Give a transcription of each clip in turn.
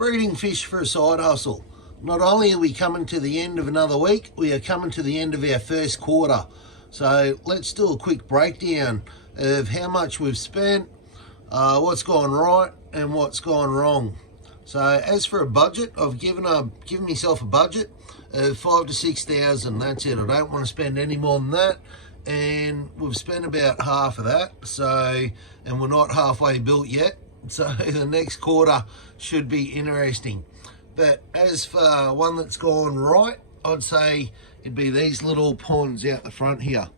Breeding fish for a side hustle. Not only are we coming to the end of another week, we are coming to the end of our first quarter. So let's do a quick breakdown of how much we've spent, what's gone right and what's gone wrong. So as for a budget, I've given myself a budget of 5,000 to 6,000. That's it. I don't want to spend any more than that, and we've spent about half of that. So, and we're not halfway built yet. So the next quarter should be interesting. But as for one that's gone right, I'd say it'd be these little ponds out the front here.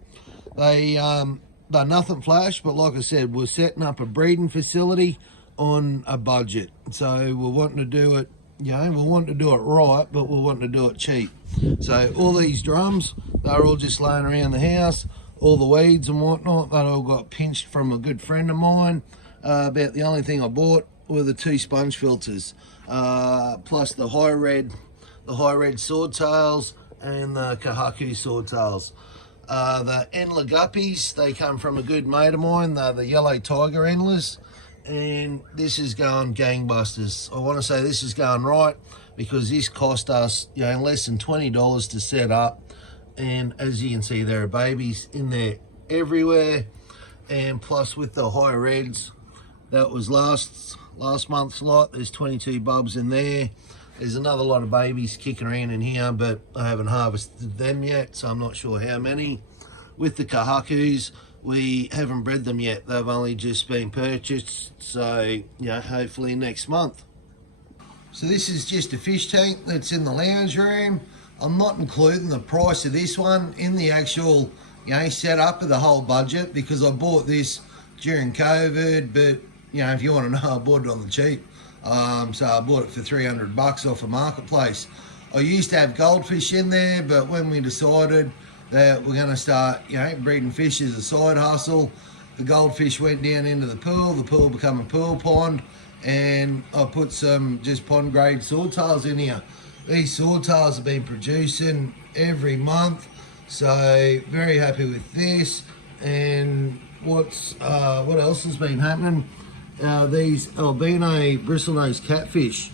They're nothing flash, but like I said, we're setting up a breeding facility on a budget. So we're wanting to do it, we're wanting to do it right, but we're wanting to do it cheap. So all these drums, they're all just laying around the house. All the weeds and whatnot, that all got pinched from a good friend of mine. About the only thing I bought were the 2 sponge filters, plus the high red swordtails and the Kahaku swordtails. The Endler Guppies, they come from a good mate of mine. They're the yellow tiger Endlers, and this is going gangbusters. I want to say this is going right because this cost us less than $20 to set up, and as you can see, there are babies in there everywhere. And plus with the high reds, that was last month's lot. There's 22 bubs in there. There's another lot of babies kicking around in here, but I haven't harvested them yet, so I'm not sure how many. With the Kahakus, we haven't bred them yet. They've only just been purchased, so hopefully next month. So this is just a fish tank that's in the lounge room. I'm not including the price of this one in the actual setup of the whole budget, because I bought this during COVID, but if you want to know, I bought it on the cheap. So I bought it for $300 off a marketplace. I used to have goldfish in there, but when we decided that we're going to start, breeding fish as a side hustle, the goldfish went down into the pool became a pool pond, and I put some just pond grade swordtails in here. These swordtails have been producing every month, so very happy with this. And what else has been happening? These albino bristlenose catfish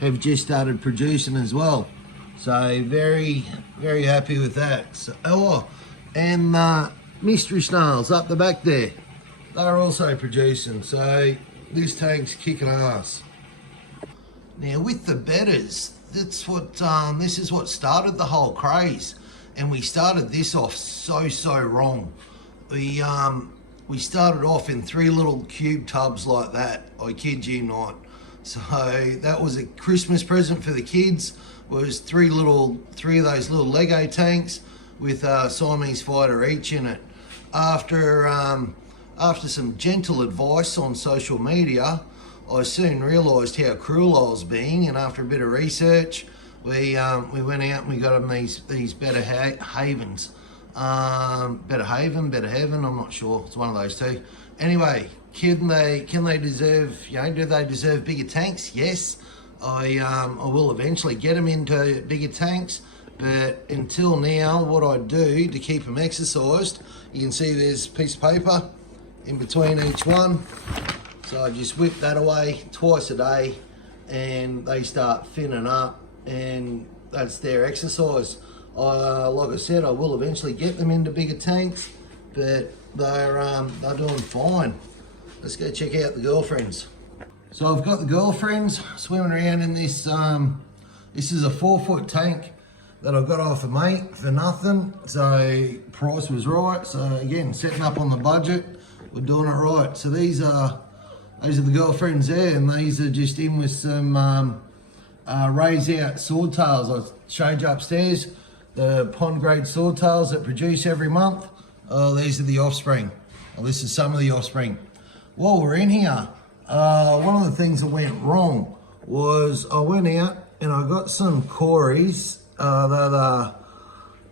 have just started producing as well, so very happy with that. So, and mystery snails up the back there, they're also producing, so this tank's kicking ass. Now with the bedders, this is what started the whole craze, and we started this off so wrong. We started off in 3 little cube tubs like that, I kid you not. So that was a Christmas present for the kids, was 3 of those little Lego tanks with Siamese fighter each in it. After some gentle advice on social media, I soon realised how cruel I was being, and after a bit of research, we went out and we got them these Better Havens. Better Heaven, I'm not sure, it's one of those two. Anyway, can they deserve, do they deserve bigger tanks? Yes, I will eventually get them into bigger tanks, but until now, what I do to keep them exercised, you can see there's a piece of paper in between each one, so I just whip that away twice a day, and they start thinning up, and that's their exercise. Like I said, I will eventually get them into bigger tanks, but they're doing fine. Let's go check out the girlfriends. So I've got the girlfriends swimming around in this. This is a 4-foot tank that I got off a mate for nothing. So price was right. So again, setting up on the budget, we're doing it right. So these are the girlfriends there, and these are just in with some raise out swordtails. I showed you upstairs. The pond grade swordtails that produce every month. Oh, these are the offspring. Well, this is some of the offspring. While we're in here, one of the things that went wrong was I went out and I got some Corys that are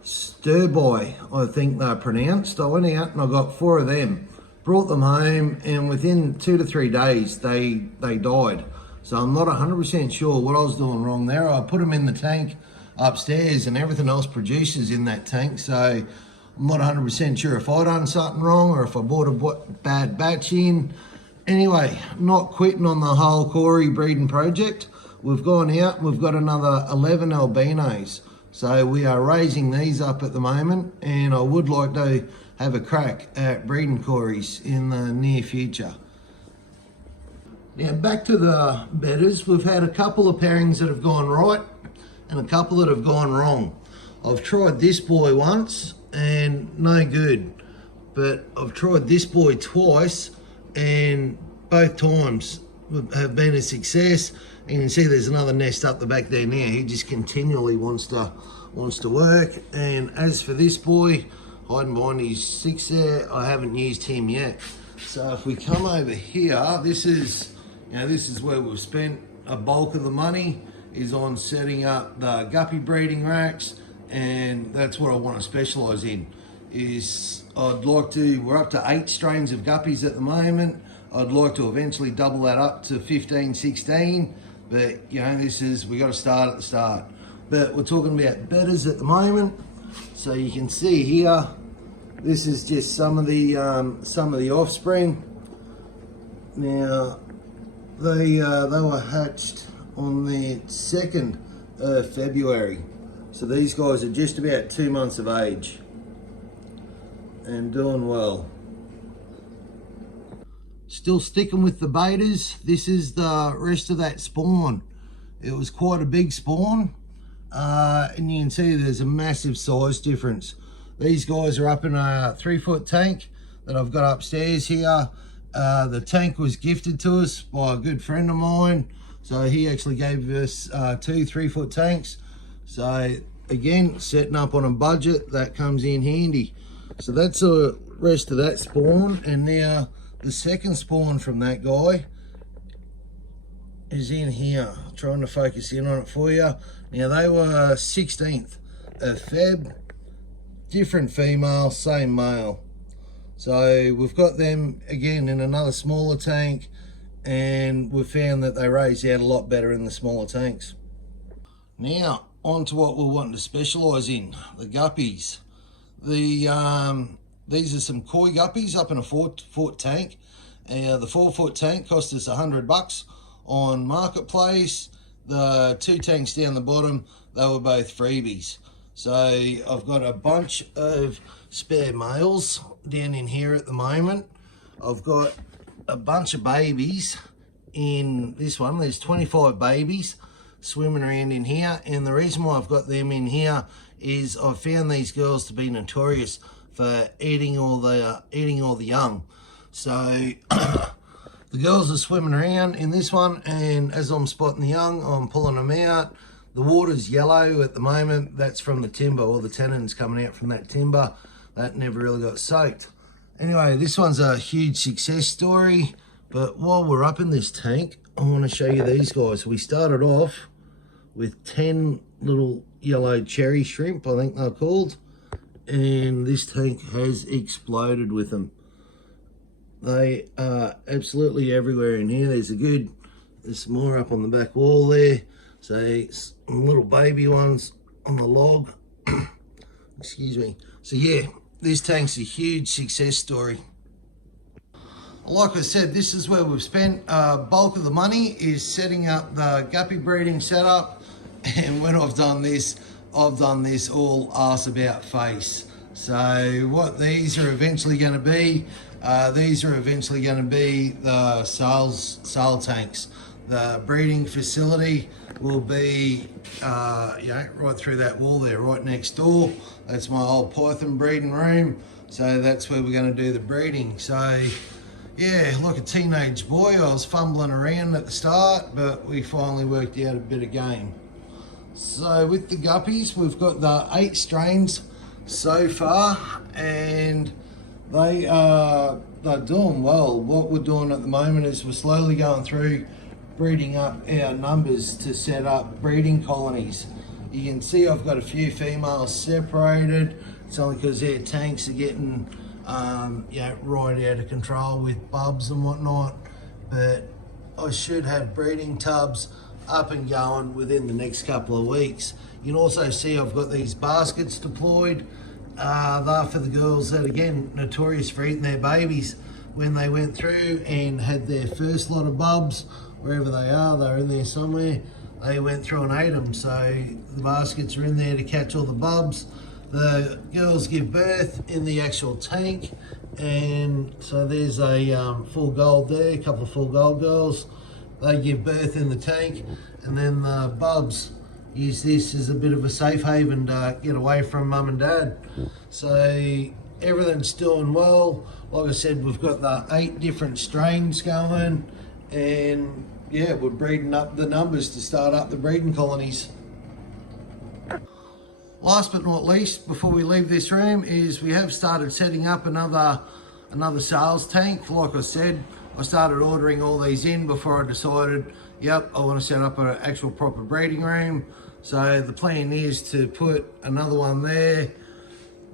Sturboy, I think they're pronounced. I went out and I got 4 of them, brought them home, and within 2 to 3 days they died. So I'm not 100% sure what I was doing wrong there. I put them in the tank upstairs and everything else produces in that tank, so I'm not 100% sure if I done something wrong or if I bought a bad batch in. Anyway, not quitting on the whole Cory breeding project. we've gone out and we've got another 11 albinos. So we are raising these up at the moment, and I would like to have a crack at breeding cories in the near future. Now back to the bedders, we've had a couple of pairings that have gone right and a couple that have gone wrong. I've tried this boy once and no good, but I've tried this boy twice and both times have been a success. And you can see there's another nest up the back there now. He just continually wants to work. And as for this boy, hiding behind his six there, I haven't used him yet. So if we come over here, this is where we've spent a bulk of the money, is on setting up the guppy breeding racks, and that's what I want to specialise in. We're up to 8 strains of guppies at the moment. I'd like to eventually double that up to 15, 16, but we got to start at the start. But we're talking about bedders at the moment. So you can see here, this is just some of the offspring. Now, they were hatched on the 2nd of February. So these guys are just about 2 months of age and doing well. Still sticking with the betas, this is the rest of that spawn. It was quite a big spawn, and you can see there's a massive size difference. These guys are up in a 3-foot tank that I've got upstairs here. The tank was gifted to us by a good friend of mine, so he actually gave us 2 3-foot tanks. So again, setting up on a budget, that comes in handy. So that's the rest of that spawn, and now the second spawn from that guy is in here. I'm trying to focus in on it for you. Now they were 16th of Feb, different female, same male. So we've got them again in another smaller tank, and we've found that they raise out a lot better in the smaller tanks. Now on to what we're wanting to specialise in, the guppies. These are some koi guppies up in a 4-foot tank. The 4-foot tank cost us $100 on Marketplace. The 2 tanks down the bottom, they were both freebies. So I've got a bunch of spare males down in here at the moment. I've got a bunch of babies in this one. There's 25 babies swimming around in here, and the reason why I've got them in here is I've found these girls to be notorious for eating all the young. So the girls are swimming around in this one, and as I'm spotting the young, I'm pulling them out. The water's yellow at the moment. That's from the timber, or the tannins coming out from that timber. That never really got soaked. Anyway, this one's a huge success story. But while we're up in this tank, I want to show you these guys. We started off with 10 little yellow cherry shrimp, I think they're called. And this tank has exploded with them. They are absolutely everywhere in here. There's some more up on the back wall there. So some little baby ones on the log. Excuse me. So yeah, this tank's a huge success story. Like I said, this is where we've spent bulk of the money, is setting up the guppy breeding setup. And when I've done this all arse about face. So what these are eventually going to be, the sale tanks. The breeding facility will be right through that wall there, right next door. That's my old python breeding room. So that's where we're going to do the breeding. So yeah, like a teenage boy, I was fumbling around at the start, but we finally worked out a bit of game. So with the guppies, we've got the 8 strains so far, and they're doing well. What we're doing at the moment is we're slowly going through breeding up our numbers to set up breeding colonies. You can see I've got a few females separated. It's only because their tanks are getting right out of control with bubs and whatnot, but I should have breeding tubs up and going within the next couple of weeks. You can also see I've got these baskets deployed. They're for the girls that, again, notorious for eating their babies when they went through and had their first lot of bubs, wherever they are, they're in there somewhere. they went through and ate them. So the baskets are in there to catch all the bubs. The girls give birth in the actual tank, and so there's a full gold there, a couple of full gold girls. They give birth in the tank, and then the bubs use this as a bit of a safe haven to get away from mum and dad. So everything's doing well. Like I said, we've got the 8 different strains going, and yeah, we're breeding up the numbers to start up the breeding colonies. Last but not least, before we leave this room, is we have started setting up another sales tank. Like I said, I started ordering all these in before I decided, yep, I want to set up an actual proper breeding room. So the plan is to put another one there.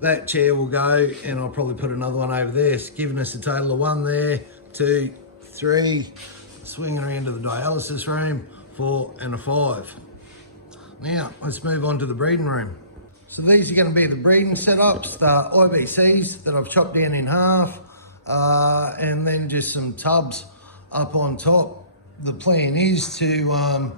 That chair will go, and I'll probably put another one over there, giving us a total of 1 there, 2, 3, swinging around to the dialysis room, 4 and a 5. Now, let's move on to the breeding room. So these are going to be the breeding setups, the IBCs that I've chopped down in half, and then just some tubs up on top. The plan is to, I'm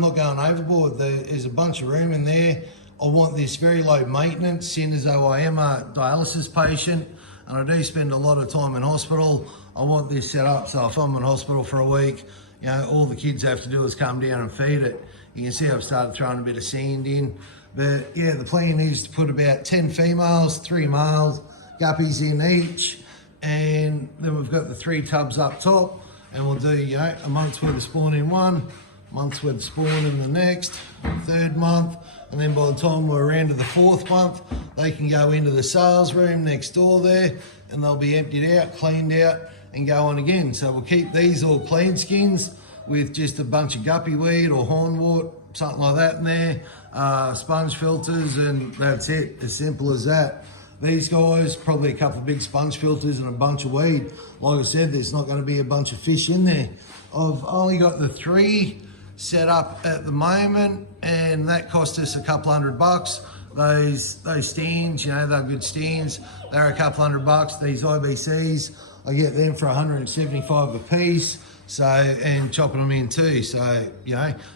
not going overboard. There's a bunch of room in there. I want this very low maintenance, seeing as though I am a dialysis patient and I do spend a lot of time in hospital. I want this set up so if I'm in hospital for a week, all the kids have to do is come down and feed it. You can see I've started throwing a bit of sand in. But yeah, the plan is to put about 10 females, 3 males, guppies in each. And then we've got the 3 tubs up top, and we'll do, a month's worth of spawn in one, month's worth of spawn in the next, 3rd month. And then by the time we're around to the 4th month, they can go into the sales room next door there, and they'll be emptied out, cleaned out, and go on again. So we'll keep these all clean skins with just a bunch of guppy weed or hornwort, something like that in there, sponge filters, and that's it, as simple as that. These guys, probably a couple of big sponge filters and a bunch of weed. Like I said, there's not going to be a bunch of fish in there. I've only got the 3 set up at the moment, and that cost us a couple $100. Those stands, they're good stands. They're a couple $100. These IBCs, I get them for 175 a piece. So, and chopping them in too. So,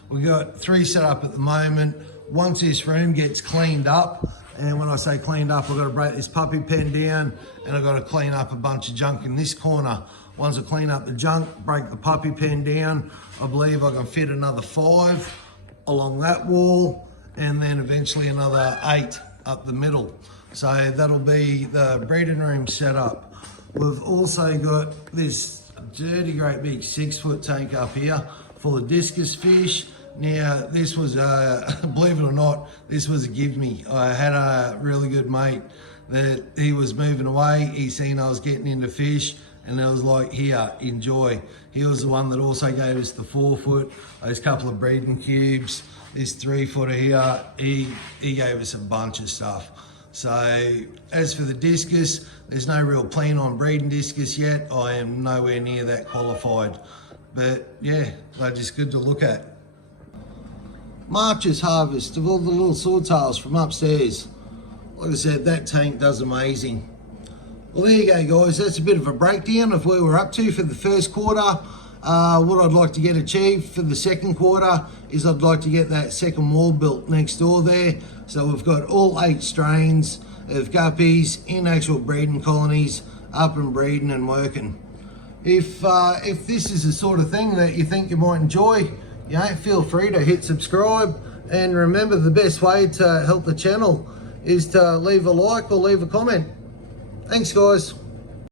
we've got 3 set up at the moment. Once this room gets cleaned up, and when I say cleaned up, I've got to break this puppy pen down, and I've got to clean up a bunch of junk in this corner. Once I clean up the junk, break the puppy pen down, I believe I can fit another 5 along that wall, and then eventually another 8 up the middle. So that'll be the breeding room set up. We've also got this dirty great big 6-foot tank up here full of discus fish. Now this was believe it or not, this was a give me. I had a really good mate that he was moving away. He seen I was getting into fish, and I was like, here, enjoy. He was the one that also gave us the 4-foot, those couple of breeding cubes, this 3-footer here. He gave us a bunch of stuff. So as for the discus, there's no real plan on breeding discus yet. I am nowhere near that qualified. But yeah, they're just good to look at. March's harvest of all the little swordtails from upstairs. Like I said, that tank does amazing. Well, there you go, guys. That's a bit of a breakdown of where we're up to for the first quarter. What I'd like to get achieved for the second quarter is I'd like to get that second wall built next door there. So we've got all 8 strains of guppies in actual breeding colonies, up and breeding and working. If this is the sort of thing that you think you might enjoy, feel free to hit subscribe. And remember, the best way to help the channel is to leave a like or leave a comment. Thanks, guys.